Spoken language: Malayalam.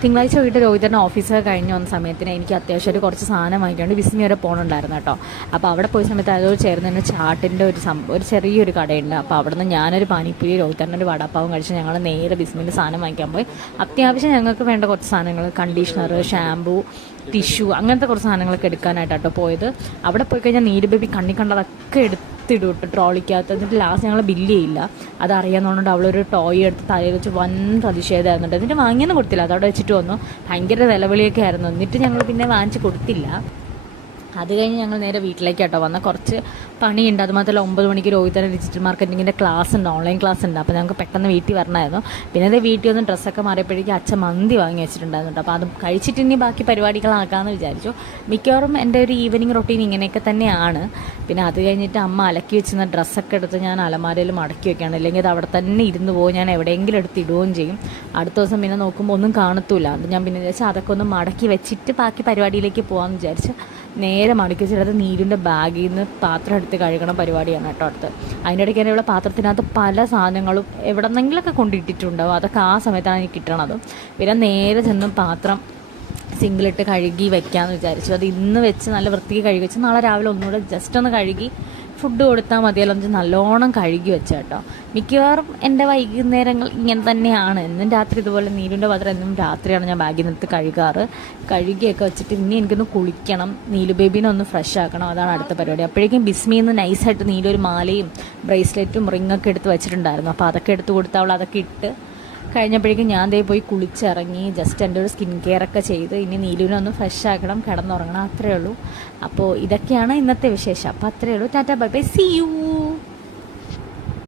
തിങ്കളാഴ്ച വൈകിട്ട് രോഹിതൻ്റെ ഓഫീസൊക്കെ കഴിഞ്ഞ് വന്ന സമയത്തിന് എനിക്ക് അത്യാവശ്യമായിട്ട് കുറച്ച് സാധനം വാങ്ങിക്കാണ്ട് വിസ്മി വരെ പോകണുണ്ടായിരുന്നു കേട്ടോ. അപ്പോൾ അവിടെ പോയ സമയത്ത് അതോട് ചേർന്ന് തന്നെ ചാട്ടിൻ്റെ ഒരു ചെറിയൊരു കടയുണ്ട്. അപ്പോൾ അവിടെ നിന്ന് ഞാനൊരു പാനിപ്പൂരി രോഹിതൻ്റെ ഒരു വടാപ്പാവും കഴിച്ച് ഞങ്ങൾ നേരെ വിസ്മിൻ്റെ സാധനം വാങ്ങിക്കാൻ പോയി. അത്യാവശ്യം ഞങ്ങൾക്ക് വേണ്ട കുറച്ച് സാധനങ്ങൾ, കണ്ടീഷണർ, ഷാമ്പൂ, ടിഷ്യൂ, അങ്ങനത്തെ കുറച്ച് സാധനങ്ങളൊക്കെ എടുക്കാനായിട്ടോ പോയത്. അവിടെ പോയി കഴിഞ്ഞാൽ നീരു ബേബി കണ്ണി കണ്ടതൊക്കെ എടുത്തിടും ട്രോളിക്കകത്ത്. എന്നിട്ട് ലാസ്റ്റ് ഞങ്ങൾ ബില്ല് ചെയ്യില്ല, അതറിയാവുന്നതുകൊണ്ട് അവളൊരു ടോയ് എടുത്ത് തലയിൽ വെച്ച് വൻ പ്രതിഷേധമായിരുന്നുണ്ട്. എന്നിട്ട് വാങ്ങിയൊന്നും കൊടുത്തില്ല, അതവിടെ വെച്ചിട്ട് വന്നു. ഭയങ്കര നിലവിളിയൊക്കെ ആയിരുന്നു. എന്നിട്ട് ഞങ്ങൾ പിന്നെ വാങ്ങിച്ച് കൊടുത്തില്ല. അത് കഴിഞ്ഞ് ഞങ്ങൾ നേരെ വീട്ടിലേക്കാട്ടോ വന്ന. കുറച്ച് പണിയുണ്ട്. അതുമാത്രമല്ല 9 മണിക്ക് രോഹിതൻ്റെ ഡിജിറ്റൽ മാർക്കറ്റിങ്ങിൻ്റെ ക്ലാസ് ഉണ്ട്, ഓൺലൈൻ ക്ലാസ് ഉണ്ട്. അപ്പോൾ ഞങ്ങൾക്ക് പെട്ടെന്ന് വീട്ടിൽ വരണമായിരുന്നു. പിന്നെ അതേ വീട്ടിൽ ഒന്ന് ഡ്രസ്സൊക്കെ മാറിയപ്പോഴേക്കും അച്ഛൻ മന്തി വാങ്ങി വെച്ചിട്ടുണ്ടായിരുന്നു. അപ്പോൾ അത് കഴിച്ചിട്ട് ഇനി ബാക്കി പരിപാടികളാക്കാമെന്ന് വിചാരിച്ചു. മിക്കവാറും എൻ്റെ ഒരു ഈവനിങ് റൊട്ടീൻ ഇങ്ങനെയൊക്കെ തന്നെയാണ്. പിന്നെ അത് കഴിഞ്ഞിട്ട് അമ്മ അലക്കി വെച്ചിരുന്ന ഡ്രസ്സൊക്കെ എടുത്ത് ഞാൻ അലമാരയിൽ മടക്കി വെക്കുകയാണ്. അല്ലെങ്കിൽ അത് അവിടെ തന്നെ ഇരുന്ന് പോകും, ഞാൻ എവിടെയെങ്കിലും എടുത്ത് ഇടുകയും ചെയ്യും. അടുത്ത ദിവസം പിന്നെ നോക്കുമ്പോൾ ഒന്നും കാണത്തില്ല. അത് ഞാൻ പിന്നെ വിചാരിച്ചാൽ അതൊക്കെ ഒന്ന് മടക്കി വെച്ചിട്ട് ബാക്കി പരിപാടിയിലേക്ക് പോകാമെന്ന് വിചാരിച്ച് നേരെ മടക്കി വെച്ചിട്ട് നീരിൻ്റെ ബാഗിൽ നിന്ന് പാത്രം എടുത്ത് കഴുകണ പരിപാടിയാണ് കേട്ടോ അടുത്ത്. അതിൻ്റെ ഇടയ്ക്ക് തന്നെ ഇവിടെ പാത്രത്തിനകത്ത് പല സാധനങ്ങളും എവിടെ നിന്നെങ്കിലൊക്കെ കൊണ്ടിട്ടിട്ടുണ്ടാവും. അതൊക്കെ ആ സമയത്താണ് എനിക്ക് കിട്ടണത്. പിന്നെ നേരെ ചെന്നും പാത്രം സിങ്കിലിട്ട് കഴുകി വെക്കാമെന്ന് വിചാരിച്ചു. അത് ഇന്ന് വെച്ച് നല്ല വൃത്തിക്ക് കഴുകി വെച്ച് നാളെ രാവിലെ ഒന്നുകൂടെ ജസ്റ്റ് ഒന്ന് കഴുകി ഫുഡ് കൊടുത്താൽ മതിയല്ലോ എന്ന് നല്ലോണം കഴുകി വെച്ച കേട്ടോ. മിക്കവാറും എൻ്റെ വൈകുന്നേരങ്ങൾ ഇങ്ങനെ തന്നെയാണ്. എന്നും രാത്രി ഇതുപോലെ നീലുൻ്റെ പാത്രം എന്നും രാത്രിയാണ് ഞാൻ ബാഗിൽ നിന്ന് കഴുകാറ്. കഴുകിയൊക്കെ വെച്ചിട്ട് ഇനി എനിക്കൊന്ന് കുളിക്കണം, നീലു ബേബീനെ ഒന്ന് ഫ്രഷ് ആക്കണം. അതാണ് അടുത്ത പരിപാടി. അപ്പോഴേക്കും ബിസ്മിന്ന് നൈസായിട്ട് നീലു ഒരു മാലയും ബ്രേസ്ലെറ്റും റിങ്ങൊക്കെ എടുത്ത് വെച്ചിട്ടുണ്ടായിരുന്നു. അപ്പോൾ അതൊക്കെ എടുത്ത് കൊടുത്ത് അവൾ അതൊക്കെ ഇട്ട് കഴിഞ്ഞപ്പോഴേക്കും ഞാൻ ദേ പോയി കുളിച്ചിറങ്ങി ജസ്റ്റ് എൻ്റെ ഒരു സ്കിൻ കെയർ ഒക്കെ ചെയ്ത് ഇനി നീലുവിനെ ഒന്ന് ഫ്രഷ് ആക്കണം, കിടന്നുറങ്ങണം, അത്രയേ ഉള്ളൂ. അപ്പോൾ ഇതൊക്കെയാണ് ഇന്നത്തെ വിശേഷം. അപ്പോൾ അത്രയേ ഉള്ളൂ. Tata bye bye, see U.